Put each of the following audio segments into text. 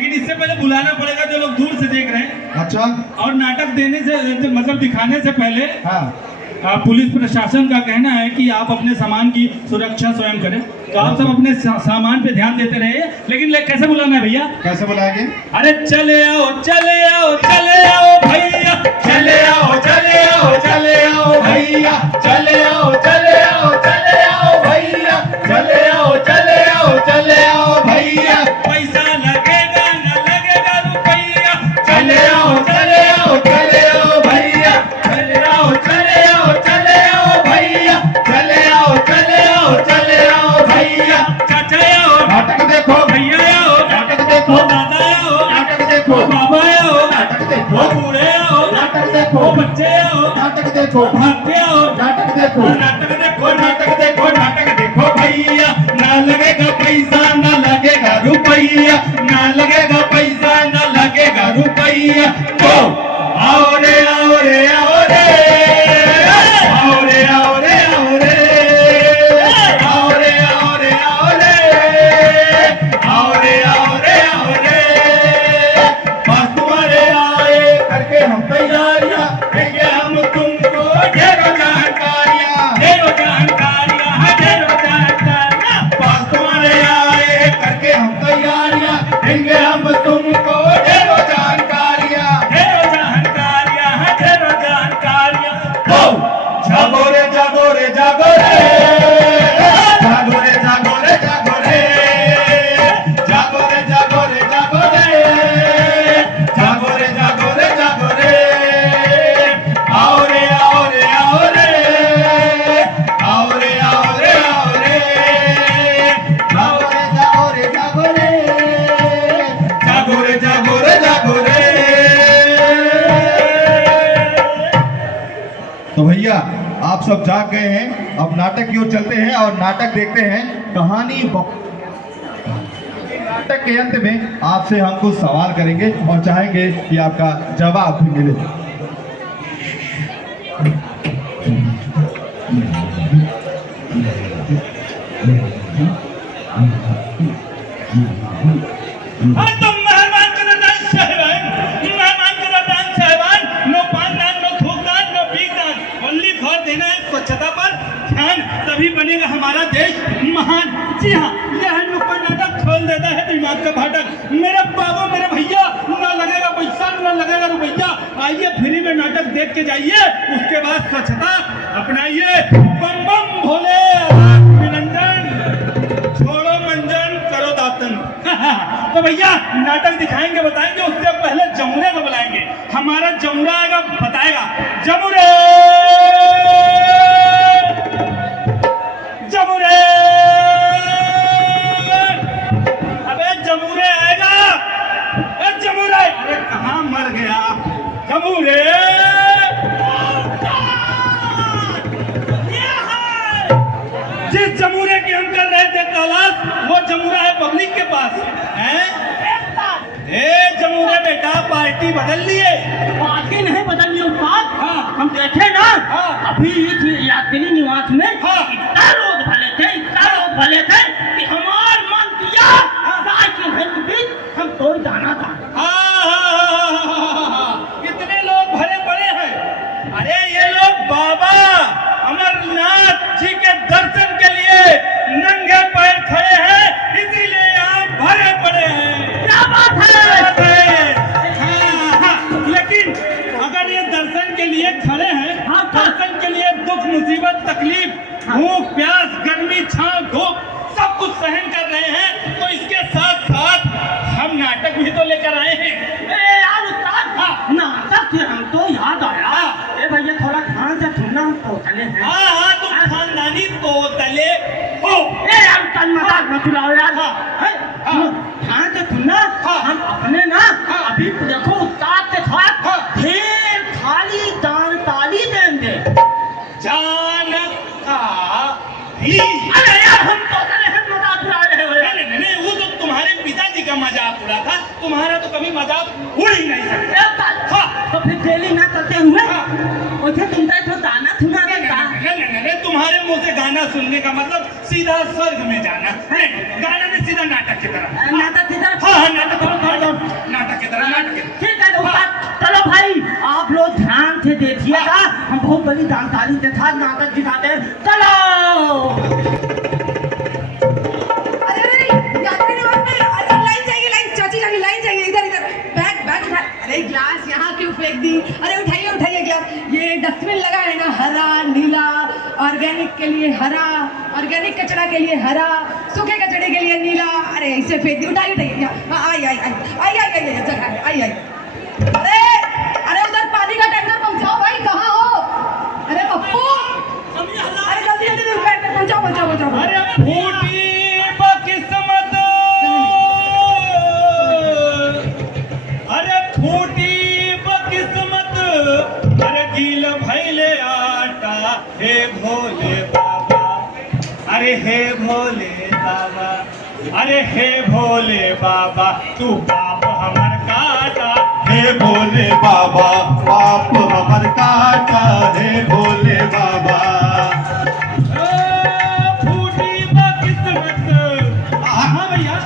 लेकिन इससे पहले बुलाना पड़ेगा जो लोग दूर से देख रहे हैं। अच्छा। और नाटक देने से मतलब दिखाने से पहले हाँ, पुलिस प्रशासन का कहना है कि आप अपने सामान की सुरक्षा स्वयं करें, तो आप सब अपने सामान पे ध्यान देते रहिए। लेकिन कैसे बुलाना है भैया? कैसे बुलाएंगे? अरे चले आओ चले आओ चले आओ भैया, चले आओ चले आओ चले आओ भैया, चले आओ चले आओ चले आओ भैया, चले आओ चले आओ चले आओ भैया, पैसा लगेगा न लगेगा रुपैया, चले आओ चले आओ चले आओ भैया, चले आओ चले आओ चले आओ भैया, चले आओ चले आओ चले आओ भैया। चाचा आओ नाटक देखो, भैया आओ नाटक देखो, दादा आओ नाटक देखो, बाबा आओ नाटक देखो, बूढ़े आओ नाटक देखो, बच्चे आओ नाटक देखो, भागते आओ नाटक देखो, नाटक देखो नाटक देखो, नाटक देखो भैया, ना लगेगा पैसा ना लगेगा रुपैया, ना लगेगा पैसा ना लगेगा रुपैया। तो आओ रे आओ रे आओ रे, आओ रे आओ रे आओ रे, आओ रे आओ रे आओ रे, आओ रे आओ रे आओ रे। बस तुम्हारे आए करके हम तैयारियां देंगे हम तुमको ढेरों जानकारियां, ढेरों जानकारियां ढेरों जानकारियां। पास तुम्हारे आए करके हम तैयारियां देंगे हम तुमको ढेरों जानकारियां। ढेरों जानकारियां ढेरों जानकारियां। तो जागो रे जागो रे जागो रे, जागो रे जागो रे जागो रे, जागो रे जागो रे जागो रे, जागो रे जागो रे जागो रे। आओ रे आओ रे आओ रे, आओ रे आओ रे आओ रे, आओ रे जागो रे जागो रे, जागो रे जागो रे जागो रे। तो भैया आप सब जाग गए हैं, अब नाटक की ओर चलते हैं और नाटक देखते हैं। कहानी नाटक के अंत में आपसे हम कुछ सवाल करेंगे और चाहेंगे कि आपका जवाब भी मिले। तो मेहमान करदान साहिबान, नो पानदान नो थूकदान नो पीकदान, ओनली फॉर देना है स्वच्छता पर ध्यान, तभी बनेगा हमारा देश महान। जी हाँ, यह नुक्कड़ नाटक खोल देता है दिमाग का फाटक। मेरे बाबू मेरे भैया, ना लगेगा पैसा ना लगेगा रुपैया, आइए फ्री में नाटक देख के जाइए, उसके बाद स्वच्छता अपनाइए। बम बम भोले अभिनंदन, छोड़ो मंजन करो दातन। तो भैया नाटक दिखाएंगे बताएंगे, उससे पहले जमुरे को बुलाएंगे। हमारा जमुरा आएगा बताएगा। जमुरे जमुरे, अबे जमुरे आएगा, जमुरे, अरे कहाँ मर गया जमुरे। जिस जमुरे की हम कर रहे थे तलाश, वो जमुरा है पब्लिक के पास है। ए जमुरे बेटा पार्टी बदल लिए। पार्टी नहीं बदल ली उस्ताद। हाँ। हम देखे ना, हाँ। अभी इस यात्री निवास में हाँ। इतना लोग भले थे कि हमार मन किया गाय के घर के बीच हम तोड़ जाना था। कितने लोग भरे पड़े हैं। अरे ये लोग बाबा अमरनाथ जी के दर्शन के लिए नंगे पैर खड़े हैं, इसीलिए यहाँ भरे पड़े हैं। क्या बात है? हाँ, लेकिन अगर ये दर्शन के लिए खड़े हैं, हाँ, दर्शन के लिए दुख मुसीबत तकलीफ भूख प्यास गर्मी छांव धूप सब कुछ सहन कर रहे हैं, तो इसके साथ साथ हम नाटक भी तो लेकर आए हैं। यार उस्ताद, नाटक से हम तो याद आया। ए भैया थोड़ा ध्यान से सुनना, हम तोतले हैं। हाँ तुम खानदानी तोतले हो। ए यार उस्ताद मजाक मत उड़ाओ यार। ध्यान से सुनना, हम अपने ना अभी देखो उस्ताद के साथ ढेर खाली दान ताली देंगे। जान का भी। अरे यार हम तोतले हैं, मजाक उड़ा रहे हो यार। नहीं, वो तो तुम्हारे पिताजी का मजाक उड़ा था, तुम्हारा तो कभी मजाक उड़ ही नहीं सकता। तो फिर डेली ना करते हुए उसे तुमसे तो दाना सुना देता। नहीं, तुम्हारे मुंह से गाना सुनने का मतलब सीधा स्वर्ग में जाना। गाना में सीधा नाटक की तरह। नाटक की तरह। हाँ नाटक करो। देखिएगा हम बहुत बड़ी जानकारी के साथ नाटक दिखाते हैं। चलो अरे यात्री निवास में अरे लाइन चाहिए, लाइन चाची जानी लाइन चाहिए, इधर इधर बैग बैग उठा। अरे ग्लास यहाँ क्यों फेंक दी? अरे उठाइए उठाइए ग्लास। ये डस्टबिन लगा है ना, हरा नीला, ऑर्गेनिक के लिए हरा, ऑर्गेनिक कचरा के लिए हरा, सूखे कचरे के लिए नीला। अरे इसे फेंक दी, उठाइए उठाइए। आई आई आई आई आई आई जगह आई आई। अरे अरे उधर पानी का टैंकर पहुंचाओ भाई, कहाँ हो? अरे पप्पू, अरे जल्दी जल्दी पहुंचाओ पहुंचाओ पहुंचाओ। अरे फूटी बकिस्मत, अरे फूटी बकिस्मत, अरे गील भैले आटा, हे भोले बाबा, अरे हे भोले बाबा, अरे हे भोले बाबा, तू पाप हमर काटा। हे भोले बाबा पाप हमर काटा, हे भोले बाबा। फूटी बकिस्मत, हाँ भैया,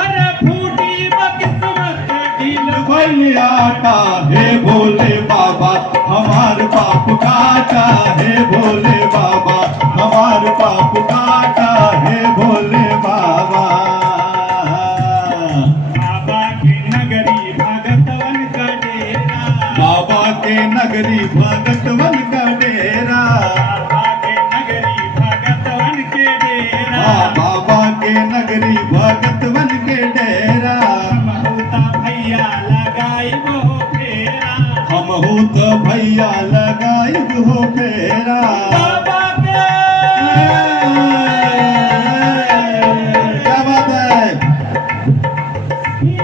अरे फूटी बकिस्मत, गील भैले आटा, हे भोले बाबा हमार पाप काटा, हे भोले बाबा हमार पाप काटा, हे भोले बाबा। बाबा के नगरी भगतवन का डेरा, बाबा के नगरी भगतवन का डेरा, बाबा के नगरी भगतवन के डेरा, बाबा के नगरी भगतवन के डेरा। महूता भैया लगाई वो फेरा, हमहू तो भैया लगाई हो फेरा। बाबा के क्या बात है?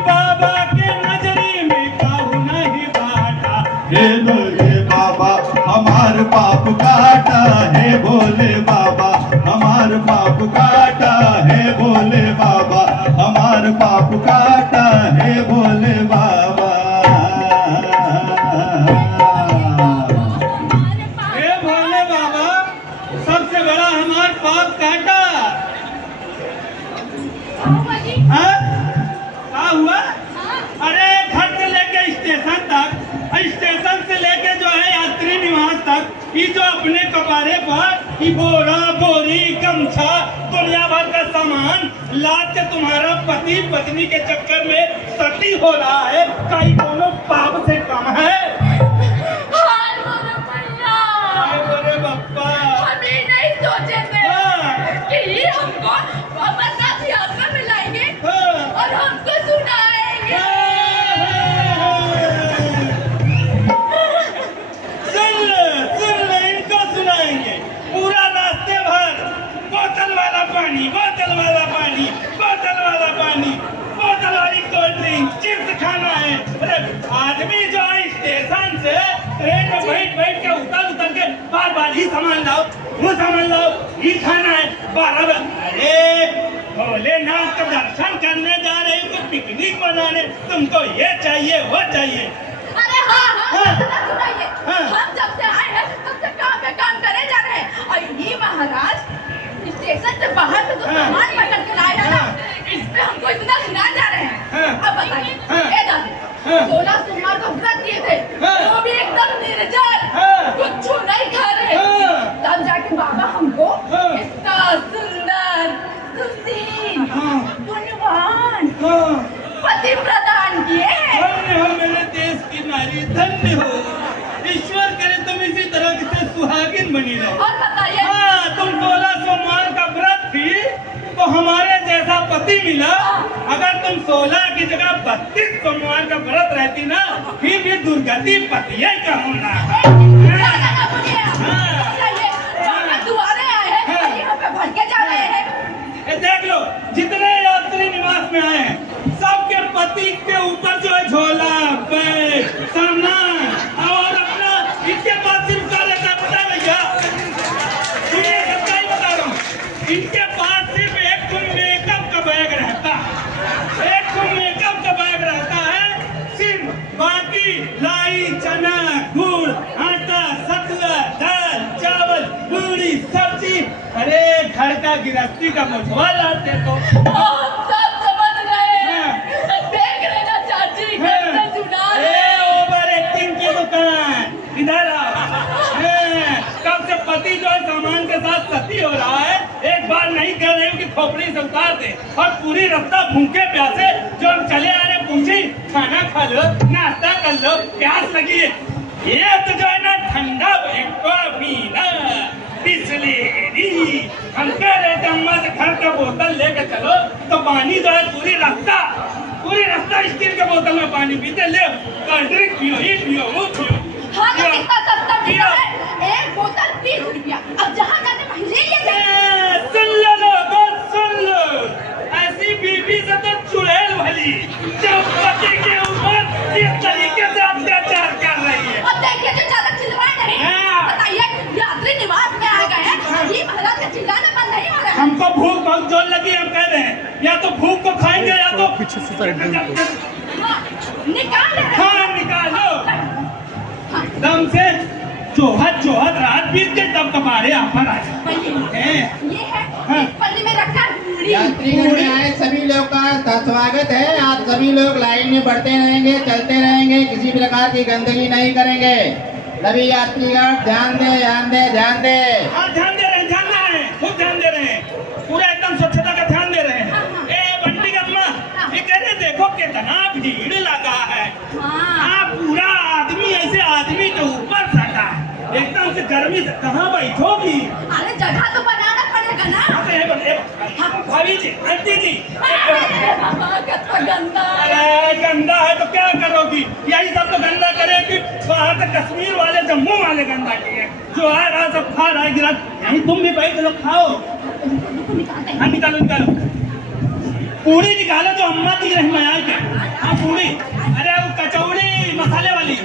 बाबा के नजरी में काहू नहीं बाटा। हे भोले बाबा हमार पाप काटा, हे भोले बाबा हमार पाप काटा, हे भोले बाबा हमार पाप काटा, हे भोले बाबा। हे भोले बाबा, सबसे बड़ा हमार पाप काटा। हाँ? क्या हुआ? अरे घर से लेके स्टेशन तक, स्टेशन से लेके जो है यात्री निवास तक, ये जो अपने कबारे पर ये बोरा बोरी गमछा दुनिया भर का सामान लाद के तुम्हारा पति पत्नी के चक्कर में सती हो रहा है, कई दोनों पाप से कम है। अरे बप्पा, हम ये नहीं सोचे थे हाँ, कि ये हमको अमरनाथ यात्रा में लाएंगे हाँ, और हमको सुनाएंगे। सुन ले इनको सुनाएंगे। पूरा रास्ते भर बोतल वाला पानी, बोतल वाला पानी, बोतल वाला पानी, बोतल वाली कोल्ड ड्रिंक, चिप्स खाना है। अरे आदमी जो है स्टेशन से ट्रेन में बैठ बैठ के उतर के बार बार ये सामान लाओ, वो सामान लाओ, ये खाना है। 12 बजे अरे भोलेनाथ का दर्शन करने जा रहे हो, तो पिकनिक मनाने, तुमको ये चाहिए वो चाहिए। अरे हाँ हाँ, हाँ। सुना सुनाइए। हाँ। हम जब से आए हैं तब से काम पे काम करे जा रहे हैं, और ये महाराज स्टेशन से बाहर से जो हाँ। सामान पकड़ के लाए हैं ना, हाँ। इस पे हमको इतना सुना जा रहे हैं। हाँ। अब बताइए, हाँ। ये दादी, हाँ। 16 सोमवार को व्रत किए थे, हाँ। वो भी एकदम निर्जल, हाँ। कुछ नहीं खा रहे, हाँ। तब जाके बाबा हमको हाँ। इतना सुंदर, सुशील, हाँ। गुणवान हाँ, पति प्रदान किए। धन्य हो मेरे देश की नारी, धन्य हो। ईश्वर करे तुम इसी तरह से सुहागिन बनी रहो। और बताइए, हाँ, तुम 16 सोमवार का व्रत थी तो हमारे जैसा पति मिला। अगर तुम 16 की जगह 32 सोमवार का व्रत रहती ना, फिर भी दुर्गति पति का होना। ज्यादा बोलिए आप। हाँ। बताइए, बाबा दुआरे आए हैं, हाँ। यहाँ पे भटके जा रहे हैं। ये देख लो, जितने यात्री निवास में आए हैं, सबके पति के ऊपर जो है झोला, बैग, सामान, और अपना इनके पास सिर्फ क्या रहता है पता है भैया? सुनिए, सबका ही बता रहा हूँ, इनके पास सिर्फ एक ठो मेकअप का बैग रहता है, एक ठो मेकअप का बैग रहता है सिर्फ। बाकी लाई, चना, गुड़, आटा, सतुआ, दाल, चावल, पूरी, सब्जी, अरे घर का गृहस्थी का मछुआ लाते तो। सब समझ रहे हैं। हाँ। देख रहे ना चाची, कैसे सुना रहे अरे हैं। ओवर एक्टिंग की दुकान, होते और पूरी रास्ता भूखे प्यासे जो हम चले आ रहे पूछी खाना खा लो, नाश्ता कर लो, प्यास लगी है। ये तो जो है ना ठंडा कॉफी ना बिस्लेरी, हम कह रहे थे अम्मा से घर का बोतल लेके चलो, तो पानी जो है पूरी रास्ता स्टील के बोतल में पानी पीते, ले कोल्ड ड्रिंक पियो, ये पियो, वो पियो। हाँ तो कितना सस्ता पिया है, एक बोतल 20 रुपया। अब जहाँ जाते वहीं ले जाए। सुन लो लोगों, सुन लो, ऐसी बीबी से तो चुड़ैल भली जो पति के ऊपर किस तरीके से अत्याचार कर रही है। और देखिए जो ज्यादा चिल्लाए नहीं, हाँ। बताइए यात्री निवास में आ गए हैं, ये महाराज का चिल्लाना बंद नहीं हो रहा है। हमको भूख बहुत जोर लगी, हम कह रहे हैं या तो भूख को खाएंगे या तो पीछे से साइड में हाँ, निकाल रहे हैं। हाँ निकालो दम से। चौहद रात बीत के तब कबारे आफर आ जाए। ये है, हाँ। इस पल्ली में रखा है पूरी। यात्रीगण में आए सभी लोग का स्वागत है। आप सभी लोग लाइन में बढ़ते रहेंगे, चलते रहेंगे, किसी प्रकार की गंदगी नहीं करेंगे। सभी यात्रीगण ध्यान दे, ध्यान दे, ध्यान दे। हाँ ध्यान दे रहे हैं, खूब ध्यान दे रहे हैं, पूरा एकदम स्वच्छता का ध्यान दे रहे हैं। ए बंटी अम्मा, ये कह रहे देखो कितना भीड़ लगा है। हाँ। पूरा आदमी ऐसे आदमी के ऊपर सटा है, एकदम से गर्मी से कहाँ बैठोगी? अरे जगह तो बनाना पड़ेगा ना। भाभी जी, आंटी जी, बाबा कितना गंदा है। अरे गंदा है तो क्या करोगी? यही सब तो गंदा करेगी। बाहर से कश्मीर वाले, जम्मू वाले गंदा किए, जो आ रहा सब खा रहा है गिरा। यही तुम भी बैठ लो, खाओ। हाँ निकालो निकालो, पूरी निकालो जो अम्मा की रही मैं के। हाँ पूरी, अरे वो कचौड़ी मसाले वाली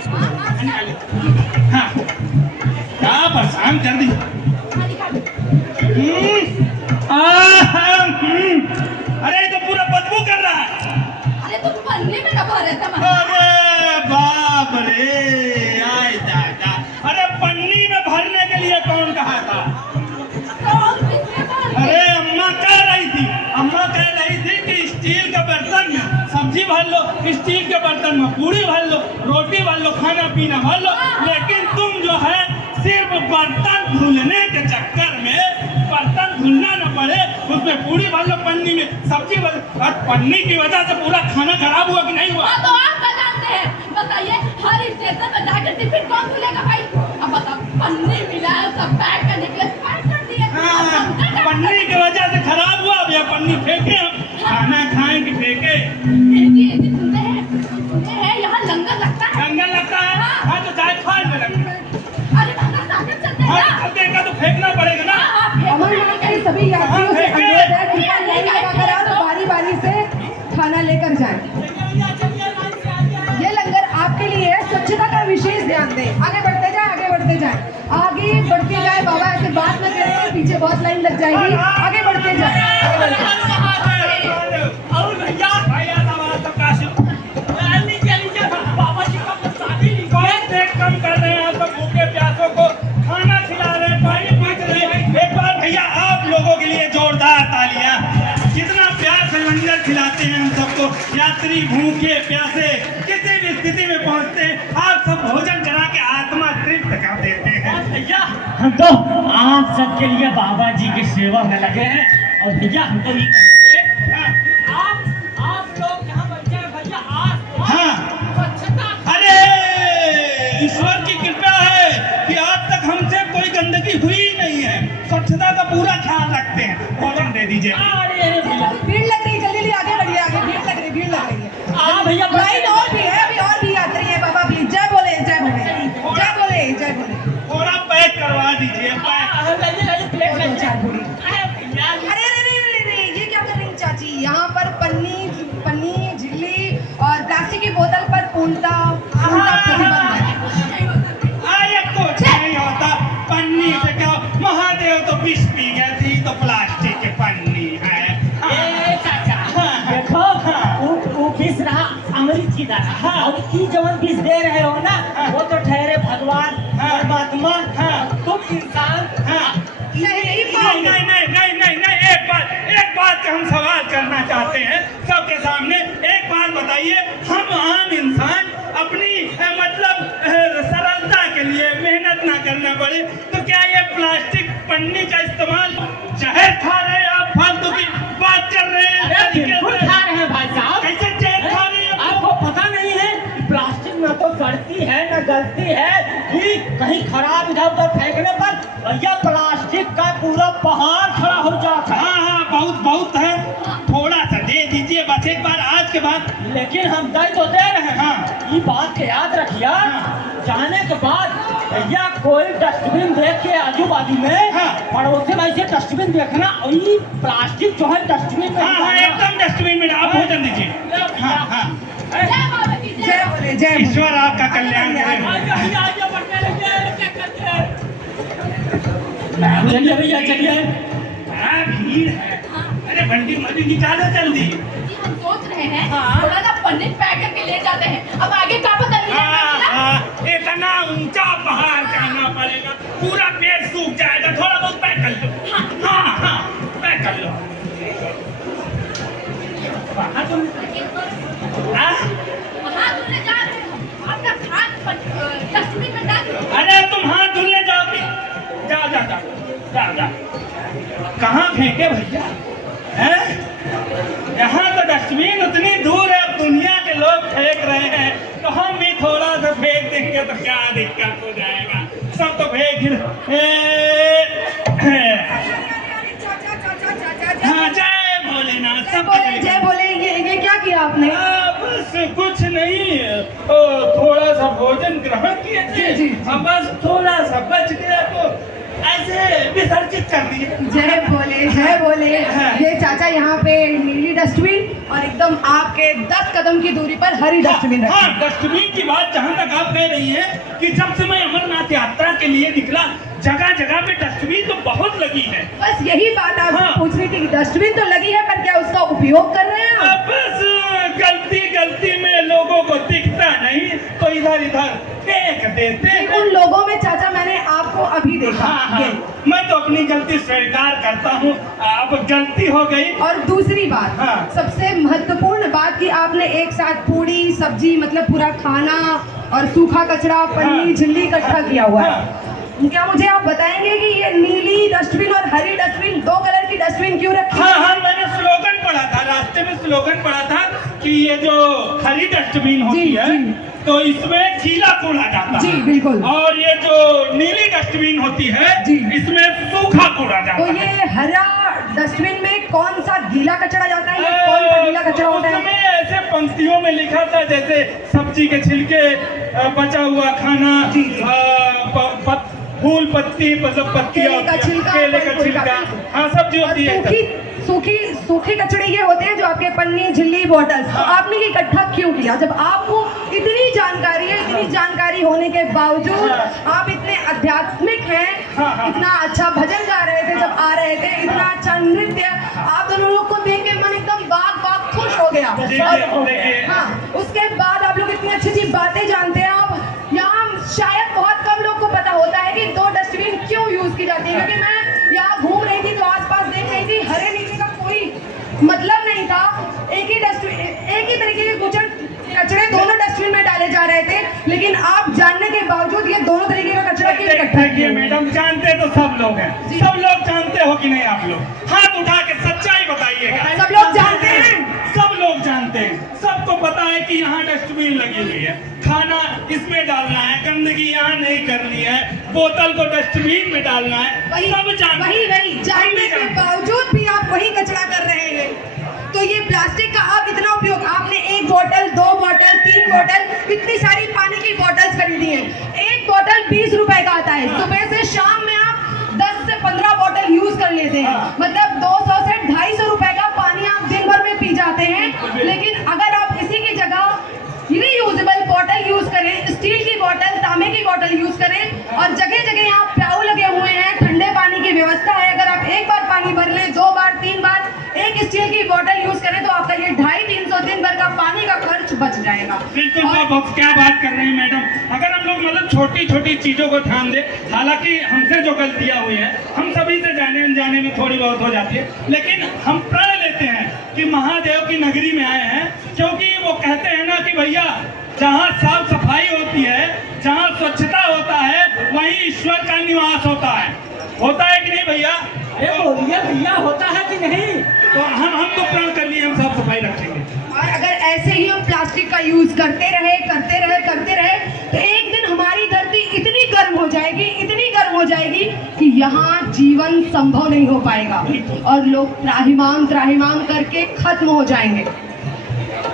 निकालो। हाँ क्या परेशान कर दी। अरे ये तो पूरा बदबू कर रहा है। अरे तुम पन्नी में रखा रहता है। अरे बाप रे, आय दादा, अरे पन्नी में भरने के लिए कौन कहा था? अरे अम्मा कह रही थी कि स्टील के बर्तन में सब्जी भर लो, स्टील के बर्तन में पूरी भर लो, रोटी भर लो, खाना पीना भर लो। लेकिन तुम जो है सिर्फ बर्तन धुलने के चक्कर में, बर्तन धुलना न पड़े उसमें पूरी भर लो, पन्नी में सब्जी भर लो। और पन्नी की वजह से पूरा खाना खराब हुआ कि नहीं हुआ? तो आप जानते हैं, बताइए हर स्टेशन पर जाकर टिफिन कौन खुलेगा भाई? अब बताओ, पन्नी मिला है, सब पैक करने के लिए पैक कर दिए। पन्नी की वजह से खराब हुआ। अब यह पन्नी फेंके, हम खाना खाएं कि फेंके? सुनते हैं यहाँ लंगर लगता है। लंगर लगता है? हाँ तो चाहे खाए में लगता है। अरे दादा ताकत चलते हैं हाँ अब देखा तो फेंकना पड़ेगा ना। अमर यहाँ के सभी यात्रियों से अनुरोध है कि लाइन लगाकर आप बारी से खाना लेकर जाएं। ये लंगर आपके लिए है, स्वच्छता का विशेष ध्यान दें। आगे बढ़ते जाए, आगे बढ़ते जाए, आगे बढ़ते जाए। बाबा ऐसे बात न करें, पीछे बहुत लाइन लग जाएगी। आगे बढ़ते जाए, आगे बढ़ते जाए। और भैया सवाल तो काशी बाबा जी का शादी देख कम कर रहे हैं। सब भूखे प्यासों को खाना खिला रहे हैं, पानी पीट रहे हैं। एक बार भैया आप लोगों के लिए जोरदार तालियां। कितना प्यार से लंगर खिलाते हैं हम सबको। यात्री भूखे प्यासे किसी भी स्थिति में पहुंचते हैं, आप सब भोजन करा के आत्मा तृप्त कर देते हैं। भैया हम तो आप सबके लिए बाबा जी की सेवा में लगे हैं। और भैया हम तो आप लोग यहाँ बैठे हैं भैया, हाँ अरे ईश्वर की कृपा है कि आज तक हमसे कोई गंदगी हुई नहीं है। स्वच्छता का पूरा ख्याल रखते हैं। भोजन दे दीजिए। भीड़ लग रही है, जल्दी आगे बढ़िए, आगे भीड़ लग रही है। हाँ भैया, लाइन और भी है, अभी और भी यात्री है। बाबा प्लीज जय बोले, जय बोले, जय बोले, जय बोले। थोड़ा पैक करवा दीजिए। अरे ये क्या कर रही चाची? यहाँ पर पन्नी झिल्ली और प्लास्टिक की बोतल पर पूर्णता प्रतिबंध है। अरे कुछ नहीं होता, पन्नी से क्या? महादेव तो विष पी गए थी, तो प्लास्टिक की पन्नी है। देखो वो किस रहा अमृत की तरह। और की जवन बीस दे रहे हो ना, वो तो ठहरे भगवान परमात्मा। तुम इंसान नहीं, एक बात का हम सवाल करना चाहते हैं सबके सामने। एक बात बताइए, हम आम इंसान अपनी मतलब सरलता के लिए मेहनत ना करना पड़े तो क्या ये प्लास्टिक पन्नी का इस्तेमाल? जहर खा रहे आप, फालतू की बात कर रहे रहे हैं इस अरे तरीके बिल्कुल से? खा रहे हैं भाई साहब। कैसे चेक खा रहे हैं आप? आपको पता नहीं है प्लास्टिक न तो सड़ती है न गलती है कि कहीं खराब इधर उधर फेंकने पर भैया प्लास्टिक का पूरा पहाड़ खड़ा हो जाता है। हाँ हाँ, बहुत बहुत है, थोड़ा सा दे दीजिए बस एक बार, आज के बाद। लेकिन हम दे तो दे रहे हैं। हाँ। ये बात के याद रखिए, जाने के बाद भैया कोई डस्टबिन देख के आजू बाजू में हाँ। पड़ोसी में ऐसे डस्टबिन देखना और ये प्लास्टिक जो है डस्टबिन में हाँ हाँ, एकदम डस्टबिन में आप भोजन दीजिए। हाँ हाँ, जय बोले जय बोले। ईश्वर आपका कल्याण करे। चलिए भैया चलिए। हाँ, भीड़ है। अरे बंडी मनी निकालो जल्दी। हम सोच रहे हैं थोड़ा सा पन्नी पैक करके ले जाते हैं। अब आगे का पता नहीं है। हाँ, इतना ऊंचा पहाड़ जाना पड़ेगा, पूरा पेट सूख जाएगा, थोड़ा बहुत पैक कर लो। हाँ हाँ, पैक कर लो। हाँ, तुम हाँ? हाथ धुलने जा रहे हैं। आपका हाथ डस्टबिन में डाल दो। अरे तुम हाथ धुलने जाओगे? जा जा जा जा जा। कहाँ फेंके भैया? हैं? यहाँ तो डस्टबिन उतनी दूर है, अब दुनिया के लोग फेंक रहे हैं, तो हम भी थोड़ा सा फेंक देंगे तो क्या दिक्कत हो जाएगा? सब तो फेंक ही हाँ, जय भोलेनाथ। जय सब बोले जय बोले। ये क्या किया आपने? बस कुछ नहीं, थोड़ा सा भोजन ग्रहण किए थे, जी, जी। अब बस थोड़ा सा बच गया तो ऐसे विसर्जित कर दिए। जय बोले जय बोले। ये चाचा यहाँ पे नीली डस्टबिन और एकदम आपके 10 कदम की दूरी पर हरी डस्टबिन हाँ, रखी। डस्टबिन की बात जहाँ तक आप कह रही हैं कि जब से मैं अमरनाथ यात्रा के लिए निकला, जगह जगह पे डस्टबिन तो बहुत लगी है। बस यही बात आपसे हाँ। पूछ रही थी कि डस्टबिन तो लगी है पर क्या उसका उपयोग कर रहे हैं आप? अब बस गलती गलती में लोगों को दिखता नहीं तो इधर इधर फेंक देते हैं। उन लोगों में चाचा मैंने आपको अभी देखा। हाँ हाँ, ये। मैं तो अपनी गलती स्वीकार करता हूँ, अब गलती हो गई। और दूसरी बात, हाँ। सबसे महत्वपूर्ण बात कि आपने एक साथ पूरी सब्जी मतलब पूरा खाना और सूखा कचरा पन्नी हाँ। झिल्ली इकट्ठा किया हुआ है। हाँ। क्या मुझे आप बताएंगे कि ये नीली डस्टबिन और हरी डस्टबिन 2 कलर की डस्टबिन क्यों रखी हाँ है? हाँ, मैंने स्लोगन पढ़ा था, रास्ते में स्लोगन पढ़ा था कि ये जो हरी डस्टबिन होती जी, है जी। तो इसमें गीला कूड़ा जाता जी, है, बिल्कुल। और ये जो नीली डस्टबिन होती है जी। इसमें सूखा कूड़ा तो जाता है। ये हरा डस्टबिन में कौन सा गीला कचरा जाता है? ये कौन सा गीला कचरा होता है? उसमें ऐसे पंक्तियों में लिखा था जैसे सब्जी के छिलके, बचा हुआ खाना, जी, जी। फूल पत्ती मतलब पत्तियां, केले का छिलका, केले का फल फूल का। छिलका, हाँ सब्जी और होती है। सूखी कचड़े ये होते हैं जो आपके पन्नी झिल्ली बॉटल्स। तो आपने ये इकट्ठा क्यों किया जब आपको इतनी जानकारी है? इतनी जानकारी होने के बावजूद आप इतने आध्यात्मिक हैं, इतना अच्छा भजन गा रहे थे जब आ रहे थे, इतना अच्छा नृत्य, आप दोनों लोग को देख के मन एकदम बाग खुश हो गया। देखिए। हाँ, उसके बाद आप लोग इतनी अच्छी बातें जानते हैं। आप यहाँ शायद बहुत कम लोग को पता होता है कि 2 डस्टबिन क्यों यूज की जाती है, क्योंकि मैं यहाँ घूम रही थी तो आसपास देख रही थी, हरे नीले का कोई मतलब नहीं था। एक ही तरीके के कचरे दोनों डस्टबिन में डाले जा रहे थे, लेकिन आप जानने के बावजूद ये दोनों तरीके का कचरा क्यों इकट्ठा देखिए किया? मैडम, जानते तो सब लोग हैं, जी। सब लोग जानते हो कि नहीं? आप लोग हाथ उठा के सच्चाई बताइएगा। सब लोग जानते हैं। सब लोग जानते हैं, सबको पता है कि यहाँ डस्टबिन लगी हुई है, खाना इसमें डालना है, गंदगी यहाँ नहीं करनी है, बोतल को डस्टबिन में डालना है, सब जानते हैं। वही जानने के बावजूद भी आप वही कचरा कर रहे हैं। तो ये प्लास्टिक का आप इतना उपयोग, आपने 1 बोतल 2 बोतल 3 बोतल इतनी सारी पानी की बोतल्स खरीदी हैं। 1 बोतल 20 रुपए का आता है। सुबह से शाम में आप 10 से 15 बोतल यूज कर लेते हैं, मतलब 200 से 250 रुपए का पानी आप दिन भर में पी जाते हैं। लेकिन अगर आप इसी की जगह रीयूजेबल बोतल यूज करें, स्टील की बोतल, तांबे की बोतल यूज करें, और जगह जगह यहाँ प्याऊ लगे हुए हैं, ठंडे पानी की व्यवस्था है। अगर आप 1 बार पानी भर लें, 2 बार 3 बार एक स्टील की बोतल यूज करें तो आपका ये 250-300 दिन भर का पानी का खर्च बच जाएगा। बिल्कुल, आप क्या बात कर रहे हैं मैडम। अगर हम लोग मतलब छोटी छोटी चीजों को ध्यान दें, हालांकि हमसे जो गलतियां हुई हैं हम सभी से जाने अनजाने में थोड़ी बहुत हो जाती है, लेकिन हम प्रण लेते हैं कि महादेव की नगरी में आए हैं, क्योंकि वो कहते हैं ना कि भैया जहाँ साफ सफाई होती है, जहाँ स्वच्छता होता है, वहीं ईश्वर का निवास होता है कि नहीं भैया? अरे बोलिए भैया, होता है कि नहीं? तो हम तो प्रण कर लिए, हम साफ सफाई रखेंगे। और अगर ऐसे ही हम प्लास्टिक का यूज करते रहे तो एक दिन हमारी धरती इतनी गर्म हो जाएगी कि यहाँ जीवन संभव नहीं हो पाएगा और लोग त्राहिमाम करके खत्म हो जाएंगे।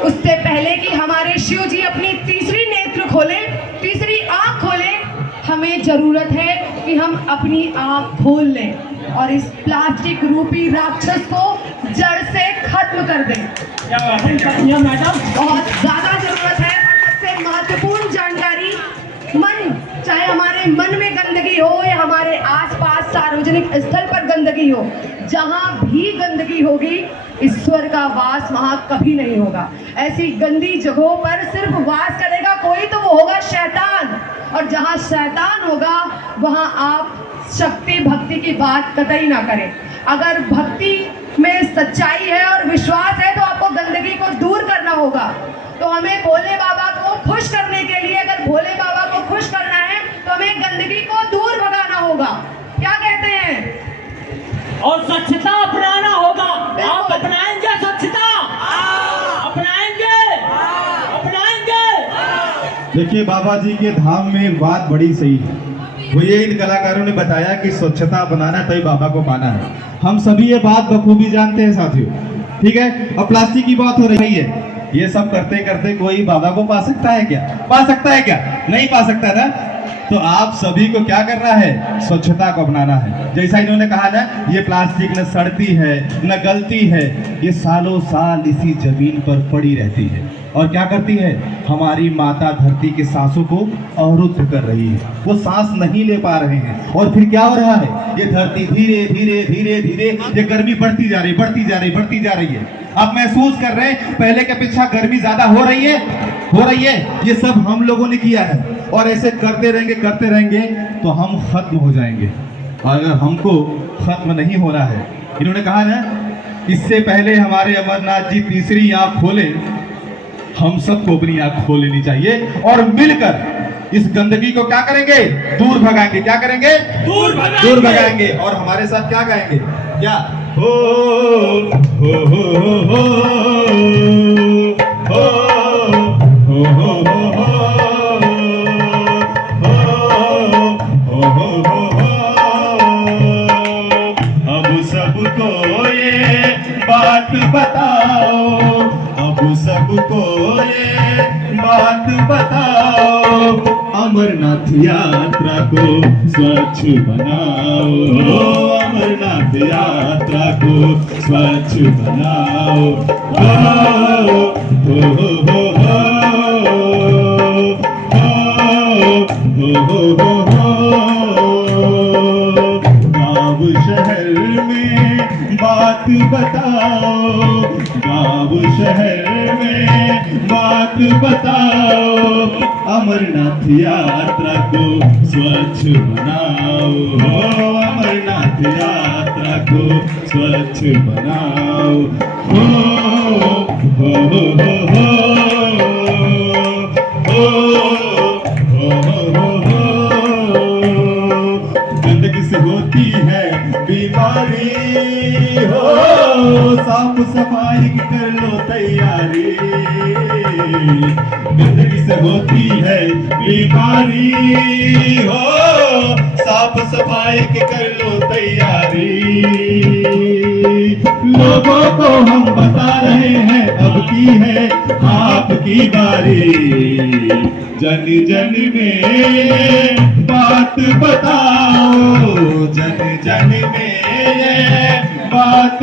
उससे पहले कि हमारे शिव जी अपनी तीसरी नेत्र खोले, तीसरी आंख खोले, हमें जरूरत है कि हम अपनी आंख खोल लें और इस प्लास्टिक रूपी राक्षस को जड़ से खत्म कर दें। क्या बात है, क्या भैया मैडम, बहुत ज्यादा जरूरत है। और सबसे महत्वपूर्ण जानकारी, मन, चाहे हमारे मन में गंदगी हो या हमारे आसपास सार्वजनिक स्थल पर गंदगी हो, जहां भी गंदगी होगी ईश्वर का वास वहां कभी नहीं होगा। ऐसी गंदी जगहों पर सिर्फ वास करेगा कोई, तो वो होगा शैतान। और जहां शैतान होगा वहां आप शक्ति भक्ति की बात कतई ना करें। अगर भक्ति में सच्चाई है और विश्वास है तो आपको गंदगी को दूर करना होगा। तो हमें भोले बाबा को खुश करने के लिए, अगर भोले बाबा को खुश करना है तो हमें गंदगी को दूर भगाना होगा। क्या कहते हैं? और स्वच्छता अपनाना होगा। आप अपनाएंगे स्वच्छता? अपनाएंगे। देखिए बाबा जी के धाम में एक बात बड़ी सही है, वो ये इन कलाकारों ने बताया कि स्वच्छता अपनाना तभी बाबा को पाना है। हम सभी ये बात बखूबी जानते हैं साथियों, ठीक है। अब प्लास्टिक की बात हो रही है, ये सब करते करते कोई बाबा को पा सकता है क्या? पा सकता है क्या? नहीं पा सकता ना। तो आप सभी को क्या करना है? स्वच्छता को अपनाना है। जैसा इन्होंने कहा ना, ये प्लास्टिक न सड़ती है न गलती है, ये सालों साल इसी जमीन पर पड़ी रहती है और क्या करती है? हमारी माता धरती के सांसों को अवरुद्ध कर रही है। वो सांस नहीं ले पा रहे हैं और फिर क्या हो रहा है? ये धरती धीरे धीरे ये गर्मी बढ़ती जा रही है। आप महसूस कर रहे हैं पहले के अपेक्षा गर्मी ज्यादा हो रही है। ये सब हम लोगों ने किया है और ऐसे करते रहेंगे तो हम खत्म हो जाएंगे। और अगर हमको खत्म नहीं होना है, इन्होंने कहा ना, इससे पहले हमारे अमरनाथ जी तीसरी आंख खोले, हम सबको अपनी आंख खोल लेनी चाहिए और मिलकर इस गंदगी को क्या करेंगे? दूर भगाएंगे। क्या करेंगे? दूर भगाएंगे। और हमारे साथ क्या गाएंगे? क्या? हो हो हो हो हो हो हो हो। अब सबको ये बात बताओ, अब सबको ये बात बताओ, अमरनाथ यात्रा को स्वच्छ बनाओ, अमरनाथ यात्रा को स्वच्छ बनाओ। हो हो हो गाँव शहर में बात बताओ, गाँव शहर में बात बताओ, अमरनाथ यात्रा को स्वच्छ बनाओ, अमरनाथ यात्रा को स्वच्छ बनाओ। हो हो हो हो गंदगी से होती है बीमारी, हो साफ सफाई की कर लो तैयारी। गंदगी से होती है बीमारी, हो साफ सफाई की कर लो तैयारी। लोगों को हम बता रहे हैं अब की है आपकी बारी, जन जन में बात बताओ, जन जन में बात